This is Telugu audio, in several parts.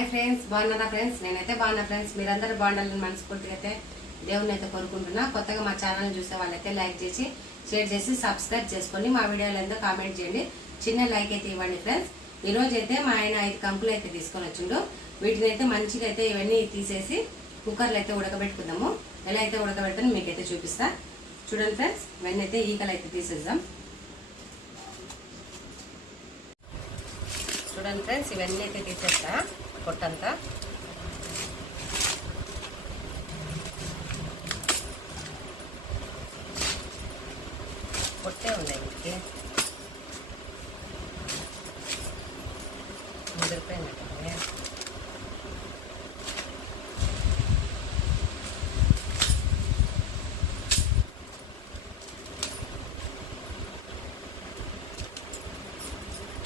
హాయ్ ఫ్రెండ్స్, బాగున్నారా ఫ్రెండ్స్? నేనైతే బాగున్నా ఫ్రెండ్స్. మీరందరూ బాగుండాలని మనస్ఫూర్తిగా అయితే దేవుని అయితే కోరుకుంటున్నా. కొత్తగా మా ఛానల్ చూసే వాళ్ళైతే లైక్ చేసి షేర్ చేసి సబ్స్క్రైబ్ చేసుకోండి. మా వీడియోలు ఎంతో కామెంట్ చేయండి, చిన్న లైక్ అయితే ఇవ్వండి ఫ్రెండ్స్. ఈరోజు అయితే మా ఆయన 5 కంకులు అయితే తీసుకొని వచ్చిండు. వీటిని అయితే మంచిగా అయితే ఇవన్నీ తీసేసి కుక్కర్లో అయితే ఉడకబెట్టుకుందాము. ఎలా అయితే ఉడకబెడతానో మీకైతే చూపిస్తా. చూడండి ఫ్రెండ్స్, ఇవన్నీ అయితే ఈకలు అయితే తీసేద్దాం. చూడండి ఫ్రెండ్స్, ఇవన్నీ అయితే తీసేస్తా. పొట్టంతా పొట్టే ఉన్నాయి, వీటికి ముదిరిపోయినట్టు.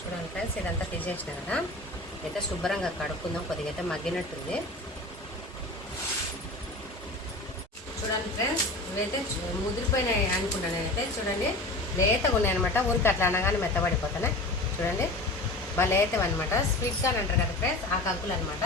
చూడండి ఫ్రెండ్స్, ఇదంతా తీసేసిన కదా, అయితే శుభ్రంగా కడుక్కుందాం. కొద్దిగా అయితే మగ్గినట్టుంది. చూడండి ఫ్రెండ్స్, ఇవైతే ముదిరిపోయినాయి అనుకున్నాను నేనైతే. చూడండి, లేతగా ఉన్నాయి అనమాట. ఊరికి అట్లా అనగానే మెత్తబడిపోతున్నాయి. చూడండి, బాగా లేతవి అనమాట. స్వీట్ కార్న్ అంటారు కదా ఫ్రెండ్స్, ఆ కంకులు అనమాట.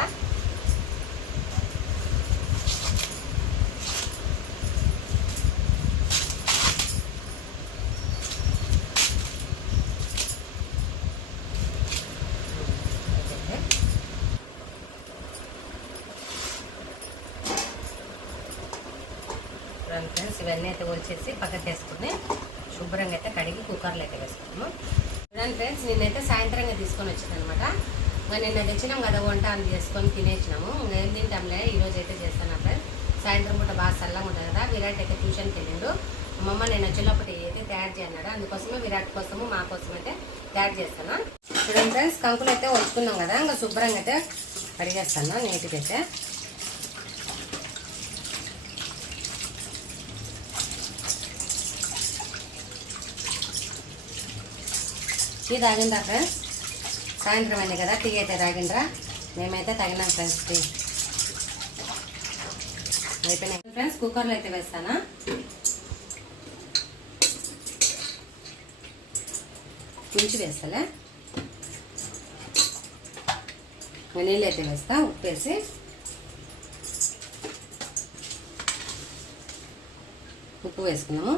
చూడండి ఫ్రెండ్స్, ఇవన్నీ అయితే వచ్చేసి పక్కకు వేసుకుని శుభ్రంగా అయితే కడిగి కుక్కర్లో అయితే వేసుకున్నాము. చూడండి ఫ్రెండ్స్, నేనైతే సాయంత్రంగా తీసుకొని వచ్చాను అనమాట. ఇంకా నిన్న తెచ్చినాం కదా, వంట అని చేసుకొని తినేసినాము. ఇంకా ఏం తింటాంలే, ఈరోజు అయితే చేస్తాను ఫ్రెండ్స్. సాయంత్రం పూట బాగా చల్లగా ఉంటుంది కదా. విరాట్ అయితే ట్యూషన్కి వెళ్ళిండు. అమ్మమ్మ నేను వచ్చేటప్పుడు అయితే తయారు చేయన్నాడు. అందుకోసమే విరాట్ కోసము మా కోసం అయితే తయారు చేస్తాను. చూడండి ఫ్రెండ్స్, కంకులు అయితే వచ్చుకున్నాం కదా, ఇంకా శుభ్రంగా అయితే కడిగేస్తాను నీట్గా అయితే. టీ తాగిందా ఫ్రెండ్స్? సాయంత్రం అయింది కదా, టీ అయితే తాగిండ్రా? మేమైతే తాగినాం ఫ్రెండ్స్ టీ. అయిపోయినాయి ఫ్రెండ్స్, కుక్కర్లో అయితే వేస్తానా. కొంచెం వేస్తాలే, నీళ్ళు అయితే వేస్తా. ఉప్పు వేసి ఉప్పు వేసుకున్నాము.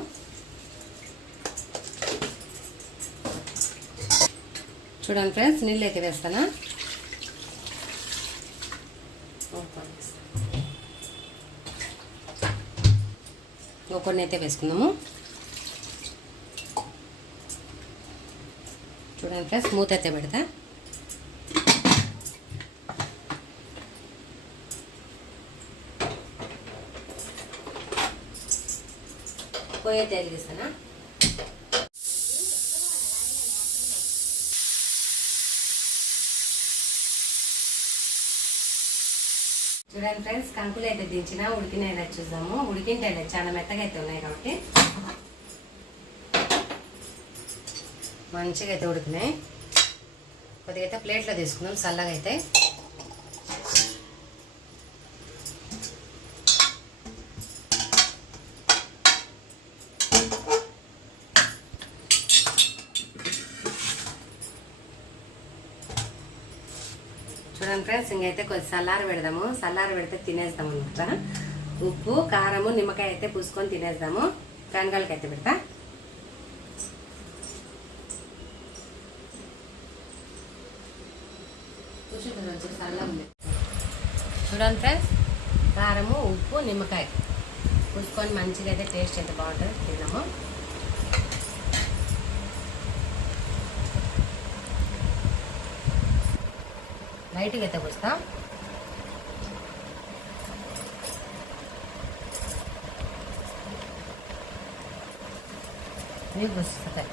చూడండి ఫ్రెండ్స్, నీళ్ళు అయితే వేస్తానా. కొన్ని అయితే వేసుకుందాము. చూడండి ఫ్రెండ్స్, మూత అయితే పెడతా. పొయ్యి అయితే వెలిగిస్తానా. చూడండి ఫ్రెండ్స్, కంకులు అయితే దించిన ఉడికినాయి చూద్దాము. ఉడికింటాయి, చాలా మెత్తగా అయితే ఉన్నాయి కాబట్టి మంచిగా అయితే ఉడికినాయి. కొద్దిగా అయితే ప్లేట్లో తీసుకుందాం, చల్లగా అయితే. చూడండి ఫ్రెండ్స్, ఇంకైతే కొంచెం చల్లారి పెడదాము. చల్లారి పెడితే తినేస్తాము అనమాట. ఉప్పు కారము నిమ్మకాయ అయితే పూసుకొని తినేద్దాము. కనగాలకి అయితే పెడతా. చూడండి ఫ్రెండ్స్, కారము ఉప్పు నిమ్మకాయ పూసుకొని మంచిగా అయితే టేస్ట్ అయితే బాగుంటుంది. తిన్నాము. లైట్గా అయితే పోస్తాం. నీకు వస్తాయి.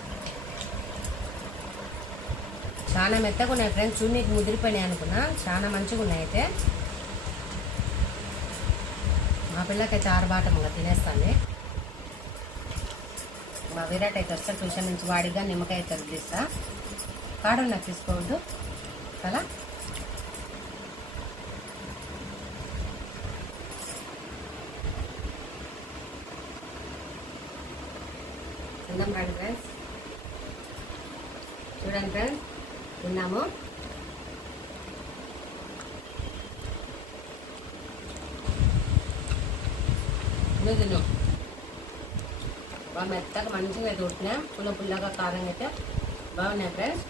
చాలా మెత్తగా ఉన్నాయి ఫ్రెండ్స్. చూడనీకి ముదిరిపోయినాయి అనుకున్నా, చాలా మంచిగా ఉన్నాయి. అయితే మా పిల్లకైతే ఆరుబాటంగా తినేస్తాను. మా విరాట్ అయితే వస్తా ట్యూషన్ నుంచి, వాడిగా నిమ్మకాయ అయితే తీస్తా. కాడలు నాకు తీసుకోవద్దు కదా. తిందాం రండి ఫ్రెండ్స్. చూడండి ఫ్రెండ్స్, తిన్నాము. నువ్వు తిను. బాగా మెత్తగా మంచిగా అయితే ఉట్టినా పుల్లగా కారంగా అయితే బాగున్నాయి ఫ్రెండ్స్.